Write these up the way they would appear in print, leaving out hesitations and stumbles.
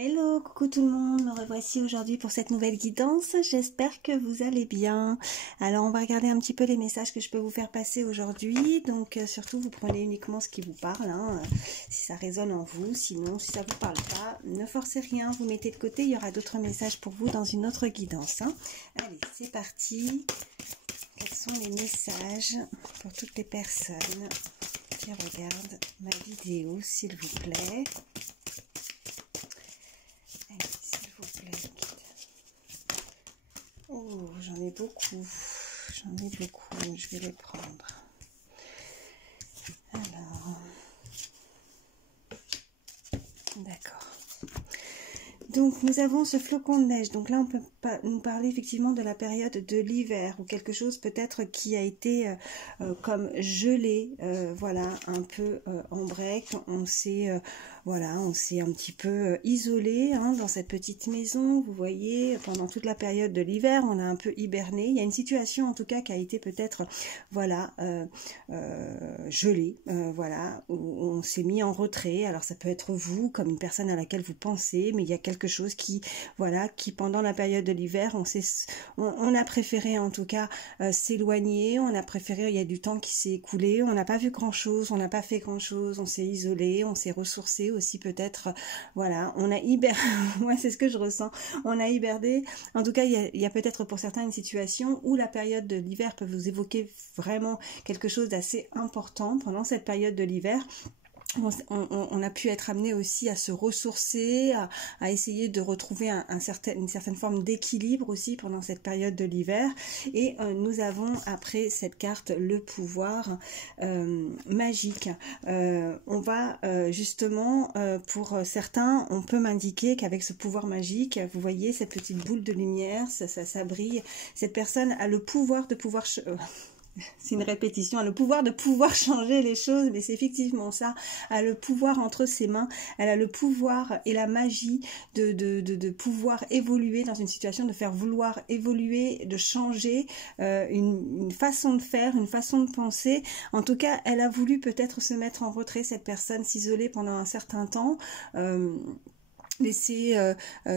Hello, coucou tout le monde, me revoici aujourd'hui pour cette nouvelle guidance, j'espère que vous allez bien. Alors on va regarder un petit peu les messages que je peux vous faire passer aujourd'hui, donc surtout vous prenez uniquement ce qui vous parle, si ça résonne en vous, sinon si ça vous parle pas, ne forcez rien, vous mettez de côté, il y aura d'autres messages pour vous dans une autre guidance. Allez, c'est parti. Quels sont les messages pour toutes les personnes qui regardent ma vidéo, s'il vous plaît? S'il vous plaît. Oh, j'en ai beaucoup. Je vais les prendre. Alors, d'accord. Donc, nous avons ce flocon de neige. Donc là, on peut nous parler effectivement de la période de l'hiver ou quelque chose peut-être qui a été comme gelé, voilà, un peu en break. On s'est un petit peu isolé dans cette petite maison. Vous voyez, pendant toute la période de l'hiver, on a un peu hiberné. Il y a une situation en tout cas qui a été peut-être, voilà, gelée, voilà, où on s'est mis en retrait. Alors ça peut être vous, comme une personne à laquelle vous pensez, mais il y a quelque chose qui, voilà, qui pendant la période de l'hiver, on a préféré en tout cas s'éloigner, on a préféré, il y a du temps qui s'est écoulé, on n'a pas vu grand chose, on n'a pas fait grand chose, on s'est isolé, on s'est ressourcé aussi peut-être, voilà, on a hiberné, moi c'est ce que je ressens, on a hiberné, en tout cas il y a peut-être pour certains une situation où la période de l'hiver peut vous évoquer vraiment quelque chose d'assez important pendant cette période de l'hiver. On a pu être amené aussi à se ressourcer, à essayer de retrouver une certaine forme d'équilibre aussi pendant cette période de l'hiver. Et nous avons après cette carte le pouvoir magique. On va justement, pour certains, on peut m'indiquer qu'avec ce pouvoir magique, vous voyez cette petite boule de lumière, ça brille. Cette personne a le pouvoir de pouvoir... c'est une répétition, elle a le pouvoir de pouvoir changer les choses, mais c'est effectivement ça, elle a le pouvoir entre ses mains, elle a le pouvoir et la magie de pouvoir évoluer dans une situation, de faire vouloir évoluer, de changer une façon de faire, une façon de penser. En tout cas, elle a voulu peut-être se mettre en retrait, cette personne, s'isoler pendant un certain temps, laisser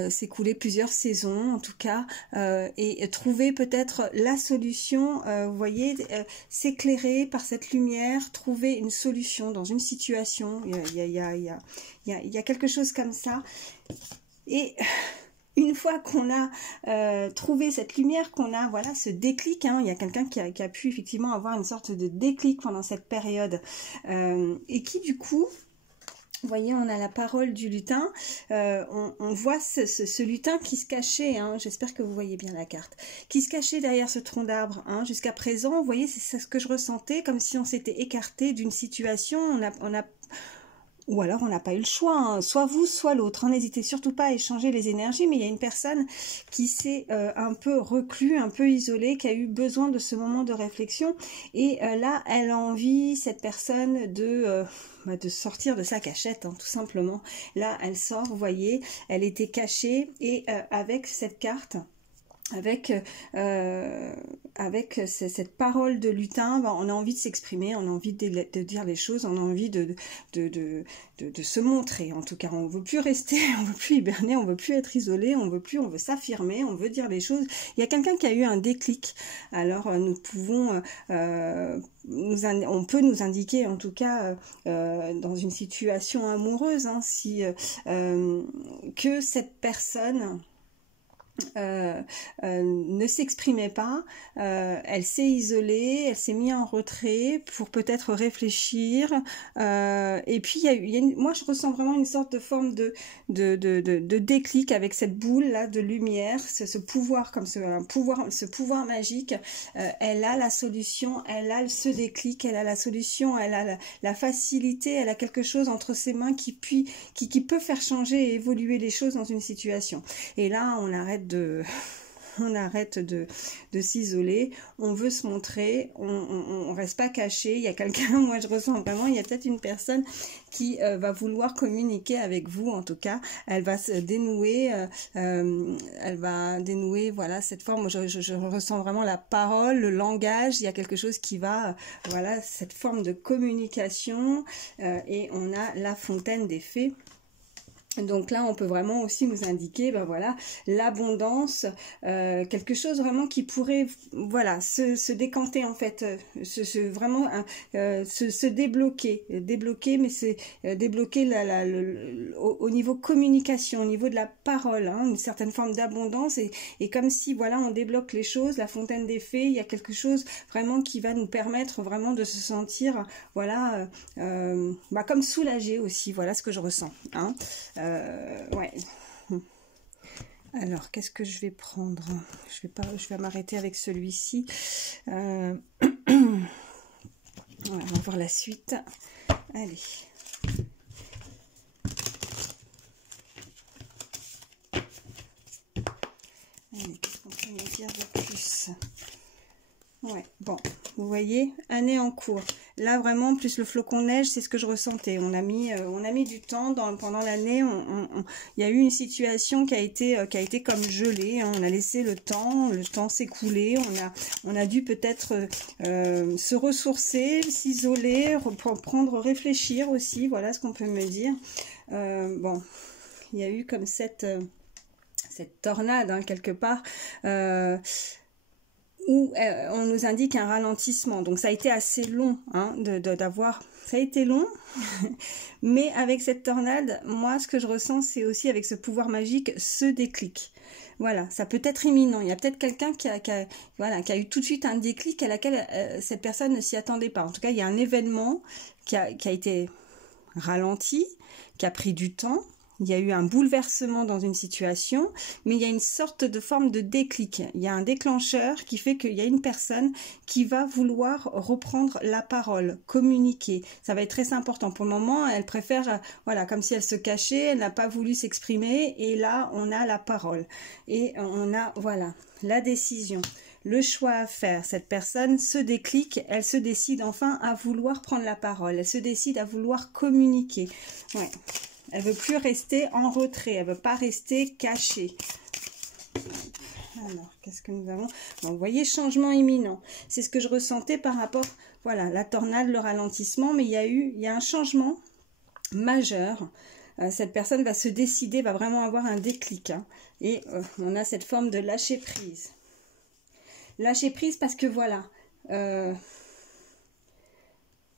s'écouler plusieurs saisons en tout cas, et trouver peut-être la solution, vous voyez, s'éclairer par cette lumière, trouver une solution dans une situation. Il y a quelque chose comme ça, et une fois qu'on a trouvé cette lumière, qu'on a, voilà, ce déclic, il y a quelqu'un qui a pu effectivement avoir une sorte de déclic pendant cette période, et qui du coup, vous voyez, on a la parole du lutin, on voit ce lutin qui se cachait, j'espère que vous voyez bien la carte, qui se cachait derrière ce tronc d'arbre, jusqu'à présent, vous voyez, c'est ce que je ressentais, comme si on s'était écarté d'une situation, ou alors on n'a pas eu le choix, soit vous, soit l'autre. N'hésitez surtout pas à échanger les énergies, mais il y a une personne qui s'est un peu reclus, un peu isolée, qui a eu besoin de ce moment de réflexion. Et là, elle a envie, cette personne, de sortir de sa cachette, tout simplement. Là, elle sort, vous voyez, elle était cachée, et avec cette carte... Avec cette parole de lutin, on a envie de s'exprimer, on a envie de dire les choses, on a envie de se montrer. En tout cas, on ne veut plus rester, on ne veut plus hiberner, on ne veut plus être isolé, on veut s'affirmer, on veut dire les choses. Il y a quelqu'un qui a eu un déclic. Alors, nous pouvons... on peut nous indiquer, en tout cas, dans une situation amoureuse, que cette personne... ne s'exprimait pas, elle s'est isolée, elle s'est mise en retrait pour peut-être réfléchir, et puis moi je ressens vraiment une sorte de forme de déclic avec cette boule là de lumière, ce pouvoir, comme ce pouvoir magique. Elle a la solution, elle a ce déclic, elle a la solution, elle a la facilité, elle a quelque chose entre ses mains qui peut faire changer et évoluer les choses dans une situation. Et là on arrête de s'isoler, on veut se montrer, on reste pas caché. Il y a quelqu'un, moi je ressens vraiment, il y a peut-être une personne qui va vouloir communiquer avec vous, en tout cas, elle va se dénouer, voilà, cette forme, je ressens vraiment la parole, le langage, il y a quelque chose qui va, voilà, cette forme de communication, et on a la fontaine des fées. Donc là, on peut vraiment aussi nous indiquer, ben voilà, l'abondance, quelque chose vraiment qui pourrait, voilà, se décanter en fait, vraiment se débloquer, mais c'est débloquer au niveau communication, au niveau de la parole, hein, une certaine forme d'abondance et comme si voilà, on débloque les choses, la fontaine des fées, il y a quelque chose vraiment qui va nous permettre vraiment de se sentir, voilà, comme soulagé aussi, voilà ce que je ressens, hein. Ouais. Alors, qu'est-ce que je vais prendre? Je vais m'arrêter avec celui-ci. Voilà, on va voir la suite. Allez. Allez, qu'est-ce qu'on peut me dire de plus? Ouais, bon, vous voyez, année en cours. Là, vraiment, plus le flocon de neige, c'est ce que je ressentais. On a mis du temps pendant l'année. Il y a eu une situation qui a été comme gelée. Hein. On a laissé le temps s'écouler. On a dû peut-être se ressourcer, s'isoler, réfléchir aussi. Voilà ce qu'on peut me dire. Bon, il y a eu comme cette tornade, hein, quelque part. Où on nous indique un ralentissement. Donc ça a été assez long, hein, ça a été long, mais avec cette tornade, moi ce que je ressens, c'est aussi avec ce pouvoir magique, ce déclic. Voilà, ça peut être imminent. Il y a peut-être quelqu'un qui a eu tout de suite un déclic à laquelle cette personne ne s'y attendait pas. En tout cas, il y a un événement qui a été ralenti, qui a pris du temps. Il y a eu un bouleversement dans une situation, mais il y a une sorte de forme de déclic. Il y a un déclencheur qui fait qu'il y a une personne qui va vouloir reprendre la parole, communiquer. Ça va être très important. Pour le moment, elle préfère, voilà, comme si elle se cachait, elle n'a pas voulu s'exprimer, et là, on a la parole. Et on a, voilà, la décision. Le choix à faire, cette personne se déclic, elle se décide enfin à vouloir prendre la parole, elle se décide à vouloir communiquer. Ouais. Elle veut plus rester en retrait, elle veut pas rester cachée. Alors, qu'est-ce que nous avons? Bon, vous voyez, changement imminent. C'est ce que je ressentais par rapport, voilà, la tornade, le ralentissement, mais il y a un changement majeur. Cette personne va se décider, va vraiment avoir un déclic. Hein, et on a cette forme de lâcher prise. Lâcher prise parce que voilà, elle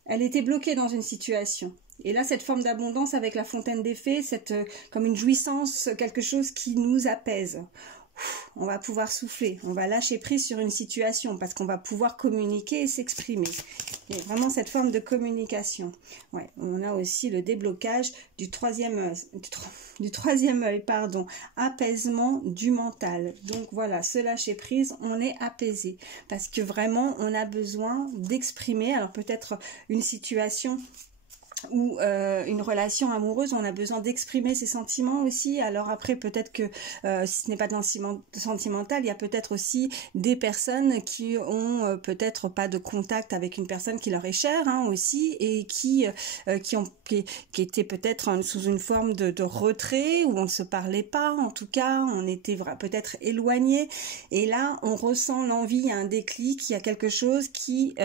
était bloquée dans une situation. Et là, cette forme d'abondance avec la fontaine des fées, comme une jouissance, quelque chose qui nous apaise. On va pouvoir souffler, on va lâcher prise sur une situation parce qu'on va pouvoir communiquer et s'exprimer. Il y a vraiment cette forme de communication. Ouais, on a aussi le déblocage du troisième œil, apaisement du mental. Donc voilà, ce lâcher prise, on est apaisé parce que vraiment, on a besoin d'exprimer. Alors peut-être une situation ou une relation amoureuse, on a besoin d'exprimer ses sentiments aussi. Alors après, peut-être que si ce n'est pas de sentimental, il y a peut-être aussi des personnes qui ont peut-être pas de contact avec une personne qui leur est chère, hein, aussi, et qui étaient peut-être sous une forme de retrait, où on ne se parlait pas, en tout cas, on était peut-être éloignés, et là, on ressent l'envie, il y a un déclic, il y a quelque chose qui,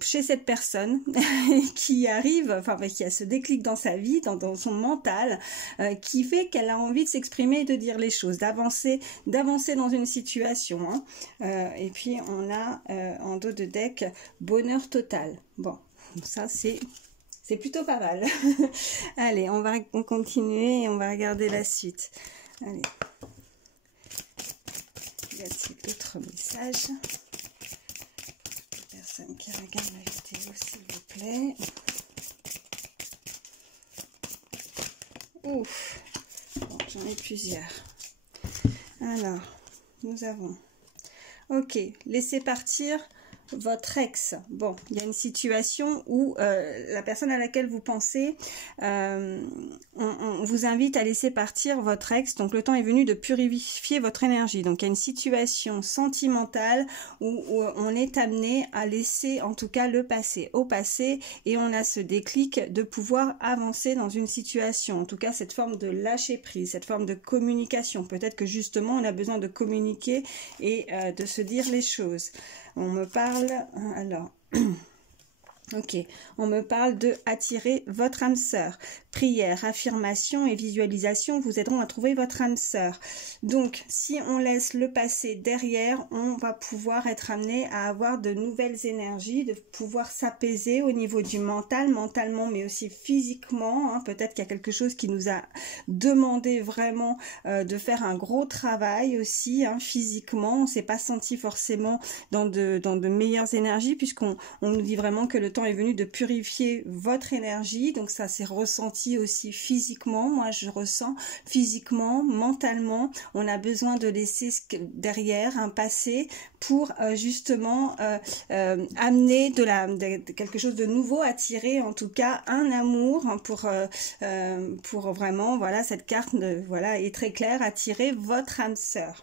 chez cette personne, qui arrive, enfin, qui a ce déclic dans sa vie, dans son mental, qui fait qu'elle a envie de s'exprimer et de dire les choses, d'avancer dans une situation. Hein. Et puis on a en dos de deck bonheur total. Bon, ça c'est plutôt pas mal. Allez, on va continuer et on va regarder la suite. Allez. Y a-t-il d'autres messages? Les personnes qui regardent la vidéo, s'il vous plaît. Ouf, bon, j'en ai plusieurs. Alors, nous avons, ok, laissez partir votre ex. Bon, il y a une situation où la personne à laquelle vous pensez, on vous invite à laisser partir votre ex. Donc le temps est venu de purifier votre énergie. Donc il y a une situation sentimentale où on est amené à laisser en tout cas le passé au passé, et on a ce déclic de pouvoir avancer dans une situation. En tout cas, cette forme de lâcher prise, cette forme de communication. Peut-être que justement on a besoin de communiquer et de se dire les choses. On me parle, alors, Ok, on me parle de attirer votre âme sœur. Prière, affirmation et visualisation vous aideront à trouver votre âme sœur. Donc, si on laisse le passé derrière, on va pouvoir être amené à avoir de nouvelles énergies, de pouvoir s'apaiser au niveau du mental, mentalement, mais aussi physiquement. Hein. Peut-être qu'il y a quelque chose qui nous a demandé vraiment de faire un gros travail aussi, hein, physiquement. On ne s'est pas senti forcément dans de meilleures énergies, puisqu'on nous dit vraiment que le temps est venu de purifier votre énergie, donc ça s'est ressenti aussi physiquement. Moi je ressens physiquement, mentalement, on a besoin de laisser derrière un passé pour justement amener quelque chose de nouveau, attirer en tout cas un amour, hein, pour vraiment, voilà, cette carte voilà, est très claire, attirer votre âme sœur.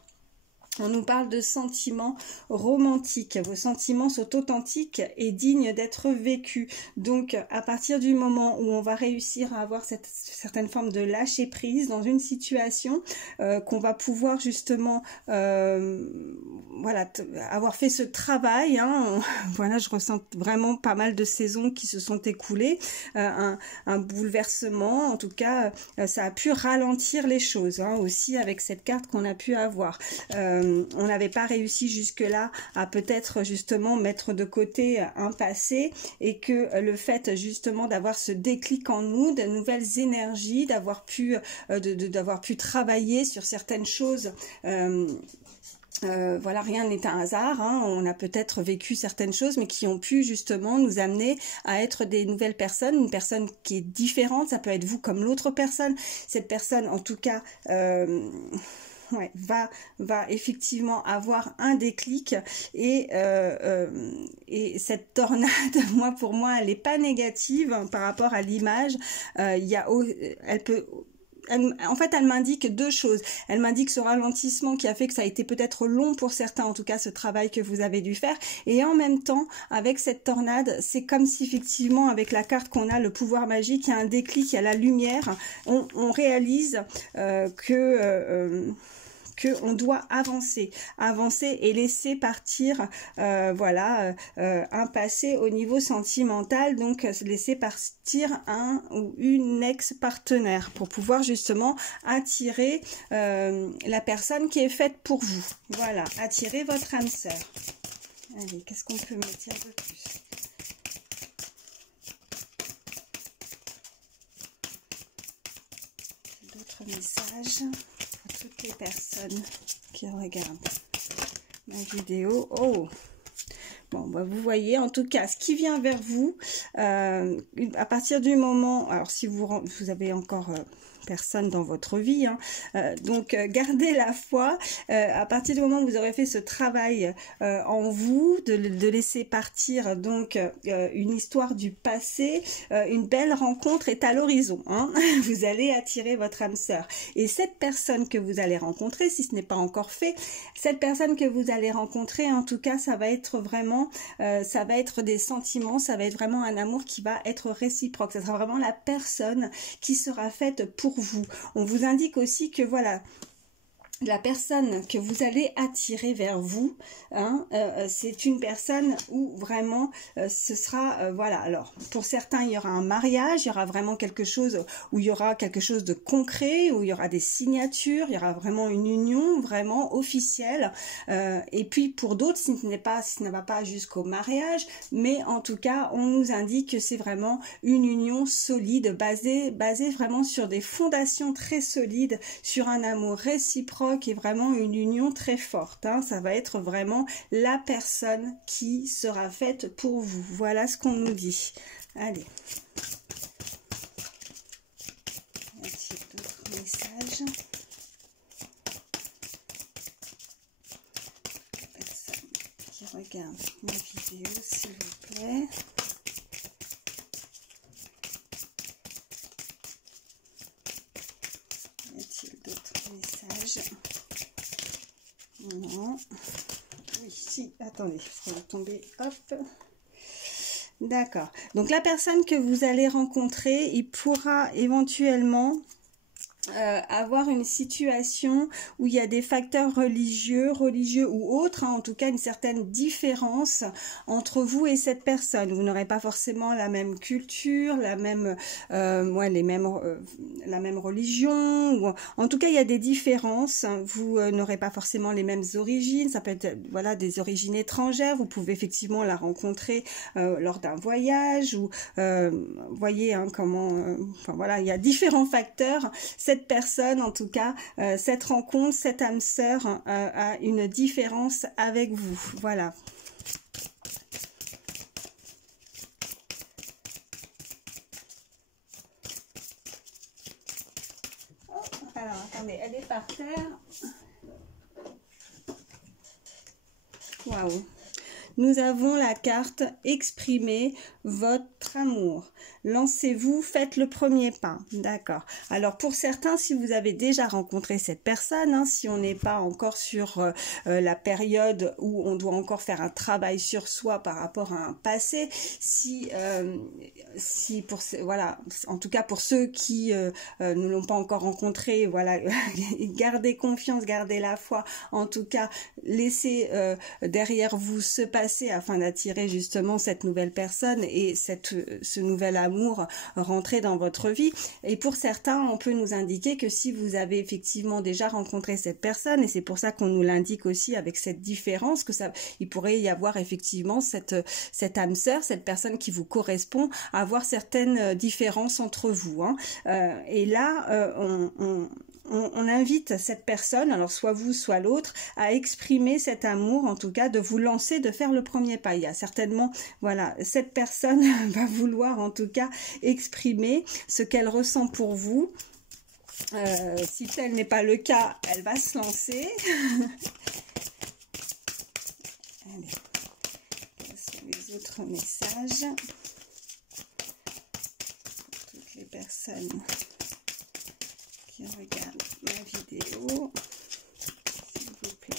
On nous parle de sentiments romantiques. Vos sentiments sont authentiques et dignes d'être vécus. Donc, à partir du moment où on va réussir à avoir cette certaine forme de lâcher prise dans une situation, qu'on va pouvoir justement, voilà, avoir fait ce travail. Hein, voilà, je ressens vraiment pas mal de saisons qui se sont écoulées, un bouleversement. En tout cas, ça a pu ralentir les choses, hein, aussi avec cette carte qu'on a pu avoir. On n'avait pas réussi jusque-là à peut-être justement mettre de côté un passé, et que le fait justement d'avoir ce déclic en nous, de nouvelles énergies, d'avoir pu travailler sur certaines choses. Voilà, rien n'est un hasard, hein. On a peut-être vécu certaines choses, mais qui ont pu justement nous amener à être des nouvelles personnes, une personne qui est différente. Ça peut être vous comme l'autre personne. Cette personne, en tout cas, ouais, va effectivement avoir un déclic, et cette tornade, pour moi, elle n'est pas négative, hein, par rapport à l'image. En fait, elle m'indique deux choses. Elle m'indique ce ralentissement qui a fait que ça a été peut-être long pour certains, en tout cas ce travail que vous avez dû faire. Et en même temps, avec cette tornade, c'est comme si effectivement, avec la carte qu'on a, le pouvoir magique, il y a un déclic, il y a la lumière. On réalise qu'on doit avancer et laisser partir, voilà, un passé au niveau sentimental, donc laisser partir un ou une ex-partenaire pour pouvoir justement attirer la personne qui est faite pour vous. Voilà, attirer votre âme sœur. Allez, qu'est-ce qu'on peut me dire de plus? D'autres messages pour toutes les personnes qui regardent ma vidéo. Oh, bon, bah vous voyez, en tout cas, ce qui vient vers vous, à partir du moment, alors si vous avez encore personne dans votre vie, hein, donc gardez la foi. À partir du moment où vous aurez fait ce travail en vous, de laisser partir donc une histoire du passé, une belle rencontre est à l'horizon, hein. Vous allez attirer votre âme sœur, et cette personne que vous allez rencontrer, si ce n'est pas encore fait, cette personne que vous allez rencontrer, en tout cas, ça va être vraiment, ça va être des sentiments, ça va être vraiment un amour qui va être réciproque. Ça sera vraiment la personne qui sera faite pour vous. On vous indique aussi que voilà, la personne que vous allez attirer vers vous, hein, c'est une personne où vraiment ce sera, voilà, alors pour certains il y aura un mariage, il y aura vraiment quelque chose où il y aura quelque chose de concret, où il y aura des signatures, il y aura vraiment une union vraiment officielle, et puis pour d'autres, si ce ne va pas jusqu'au mariage, mais en tout cas on nous indique que c'est vraiment une union solide, basée vraiment sur des fondations très solides, sur un amour réciproque, qui est vraiment une union très forte, hein. Ça va être vraiment la personne qui sera faite pour vous. Voilà ce qu'on nous dit. Allez. Y a-t-il d'autres messages? Personne qui regarde ma vidéo, s'il vous plaît. Y a-t-il d'autres messages? Non. Oui, si, attendez, ça va tomber, hop. D'accord. Donc la personne que vous allez rencontrer, il pourra éventuellement avoir une situation où il y a des facteurs religieux ou autres, hein, en tout cas une certaine différence entre vous et cette personne. Vous n'aurez pas forcément la même culture, la même religion, ou en tout cas il y a des différences. Vous n'aurez pas forcément les mêmes origines. Ça peut être voilà des origines étrangères. Vous pouvez effectivement la rencontrer lors d'un voyage ou voyez hein, comment. Enfin voilà, il y a différents facteurs. Cette personne, en tout cas, cette rencontre, cette âme sœur a une différence avec vous. Voilà. Oh, alors, attendez, elle est par terre. Waouh. Nous avons la carte « Exprimez votre amour ». Lancez-vous, faites le premier pas. D'accord. Alors pour certains, si vous avez déjà rencontré cette personne, hein, si on n'est pas encore sur la période où on doit encore faire un travail sur soi par rapport à un passé, si voilà, en tout cas pour ceux qui ne l'ont pas encore rencontré, voilà, gardez confiance, gardez la foi. En tout cas, laissez derrière vous ce passé afin d'attirer justement cette nouvelle personne et ce nouvel amour rentrer dans votre vie. Et pour certains, on peut nous indiquer que si vous avez effectivement déjà rencontré cette personne, et c'est pour ça qu'on nous l'indique aussi avec cette différence, que ça, il pourrait y avoir effectivement cette âme sœur, cette personne qui vous correspond, avoir certaines différences entre vous. Hein. Et là, on invite cette personne, alors soit vous, soit l'autre, à exprimer cet amour, en tout cas de vous lancer, de faire le premier pas. Il y a certainement, voilà, cette personne va vouloir en tout cas exprimer ce qu'elle ressent pour vous. Si tel n'est pas le cas, elle va se lancer. Allez, quels sont les autres messages pour toutes les personnes qui regardent ma vidéo, s'il vous plaît.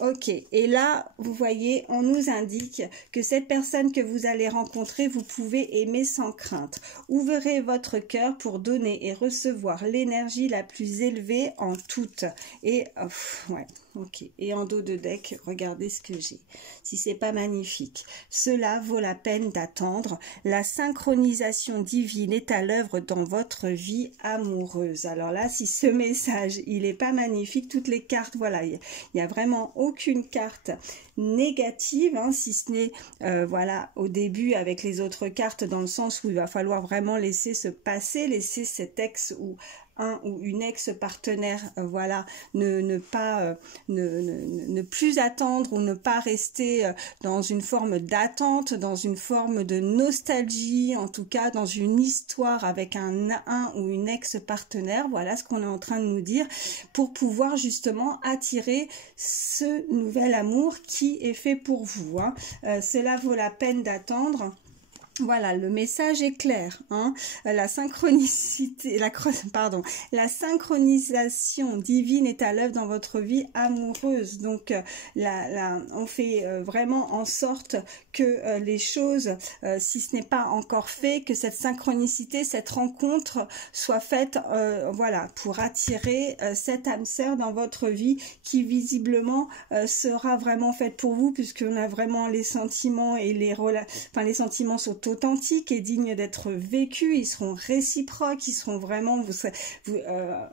Alors, ok, et là, vous voyez, on nous indique que cette personne que vous allez rencontrer, vous pouvez aimer sans crainte. Ouvrez votre cœur pour donner et recevoir l'énergie la plus élevée en toute. Et, ouais. Ok, et en dos de deck, regardez ce que j'ai. Si c'est pas magnifique, cela vaut la peine d'attendre. La synchronisation divine est à l'œuvre dans votre vie amoureuse. Alors là, si ce message, il est pas magnifique, toutes les cartes, voilà, il y a vraiment aucune carte négative, hein, si ce n'est, voilà, au début avec les autres cartes, dans le sens où il va falloir vraiment laisser se passer, laisser cet ex ou un ou une ex-partenaire, voilà, ne plus attendre ou ne pas rester dans une forme d'attente, dans une forme de nostalgie, en tout cas dans une histoire avec un ou une ex-partenaire. Voilà ce qu'on est en train de nous dire pour pouvoir justement attirer ce nouvel amour qui est fait pour vous. Hein. Cela vaut la peine d'attendre. Voilà, le message est clair. Hein. La synchronisation divine est à l'œuvre dans votre vie amoureuse. Donc, on fait vraiment en sorte que les choses, si ce n'est pas encore fait, que cette synchronicité, cette rencontre soit faite, voilà, pour attirer cette âme sœur dans votre vie qui visiblement sera vraiment faite pour vous, puisqu'on a vraiment les sentiments et les sentiments sont authentiques et dignes d'être vécus, ils seront réciproques, ils seront vraiment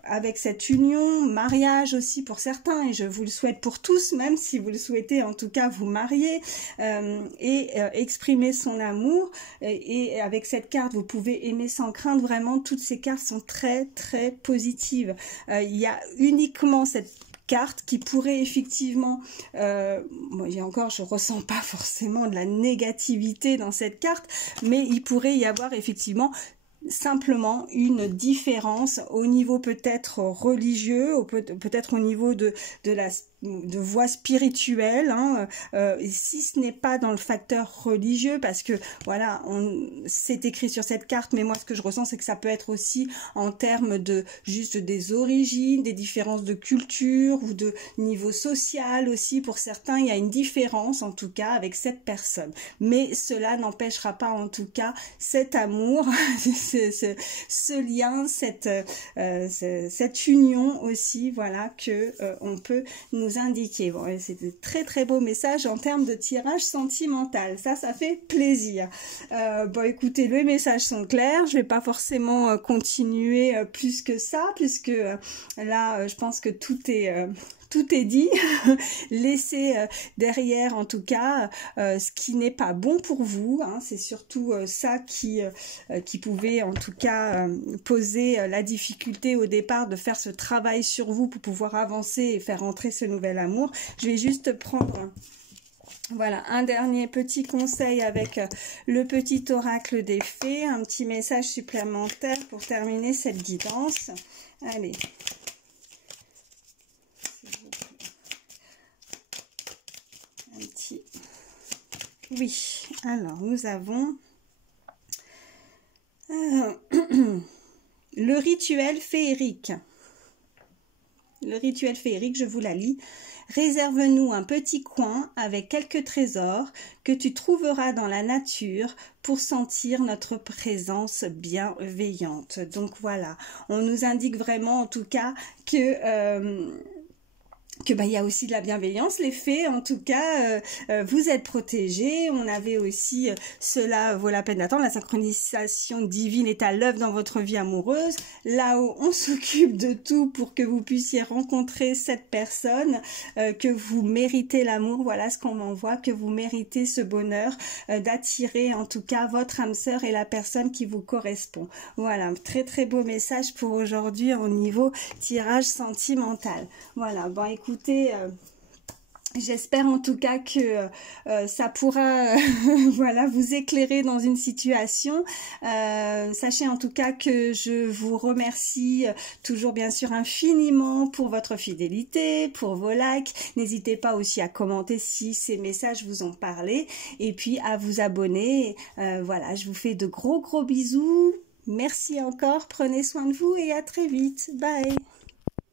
avec cette union, mariage aussi pour certains, et je vous le souhaite pour tous, même si vous le souhaitez en tout cas vous marier et exprimer son amour, et avec cette carte vous pouvez aimer sans crainte. Vraiment toutes ces cartes sont très très positives. Il y a uniquement cette carte qui pourrait effectivement, je ressens pas forcément de la négativité dans cette carte, mais il pourrait y avoir effectivement simplement une différence au niveau peut-être religieux, ou peut-être au niveau de la de voie spirituelle, hein, si ce n'est pas dans le facteur religieux, parce que voilà, c'est écrit sur cette carte, mais moi ce que je ressens, c'est que ça peut être aussi en termes de juste des origines, des différences de culture ou de niveau social aussi. Pour certains, il y a une différence en tout cas avec cette personne, mais cela n'empêchera pas en tout cas cet amour, ce lien, cette union aussi, voilà, que on peut nous indiquer. Bon, c'est de très très beaux messages en termes de tirage sentimental. Ça fait plaisir. Bon, écoutez, les messages sont clairs. Je vais pas forcément continuer plus que ça, puisque là, je pense que tout est dit. Laissez derrière en tout cas ce qui n'est pas bon pour vous, hein. C'est surtout ça qui pouvait en tout cas poser la difficulté au départ de faire ce travail sur vous pour pouvoir avancer et faire entrer ce nouvel amour. Je vais juste prendre voilà, un dernier petit conseil avec le petit oracle des fées, un petit message supplémentaire pour terminer cette guidance. Allez. Un petit... Oui, alors nous avons le rituel féerique. Le rituel féerique, je vous la lis. Réserve-nous un petit coin avec quelques trésors que tu trouveras dans la nature pour sentir notre présence bienveillante. Donc voilà, on nous indique vraiment en tout cas que il y a aussi de la bienveillance, les fées, en tout cas, vous êtes protégés. On avait aussi, cela vaut la peine d'attendre, la synchronisation divine est à l'œuvre dans votre vie amoureuse. Là-haut, on s'occupe de tout pour que vous puissiez rencontrer cette personne, que vous méritez l'amour, voilà ce qu'on m'envoie, que vous méritez ce bonheur d'attirer en tout cas votre âme sœur et la personne qui vous correspond. Voilà, très très beau message pour aujourd'hui au niveau tirage sentimental. Voilà, bon écoutez, j'espère en tout cas que ça pourra voilà, vous éclairer dans une situation. Sachez en tout cas que je vous remercie toujours bien sûr infiniment pour votre fidélité, pour vos likes. N'hésitez pas aussi à commenter si ces messages vous ont parlé et puis à vous abonner. Voilà, je vous fais de gros bisous. Merci encore, prenez soin de vous et à très vite. Bye.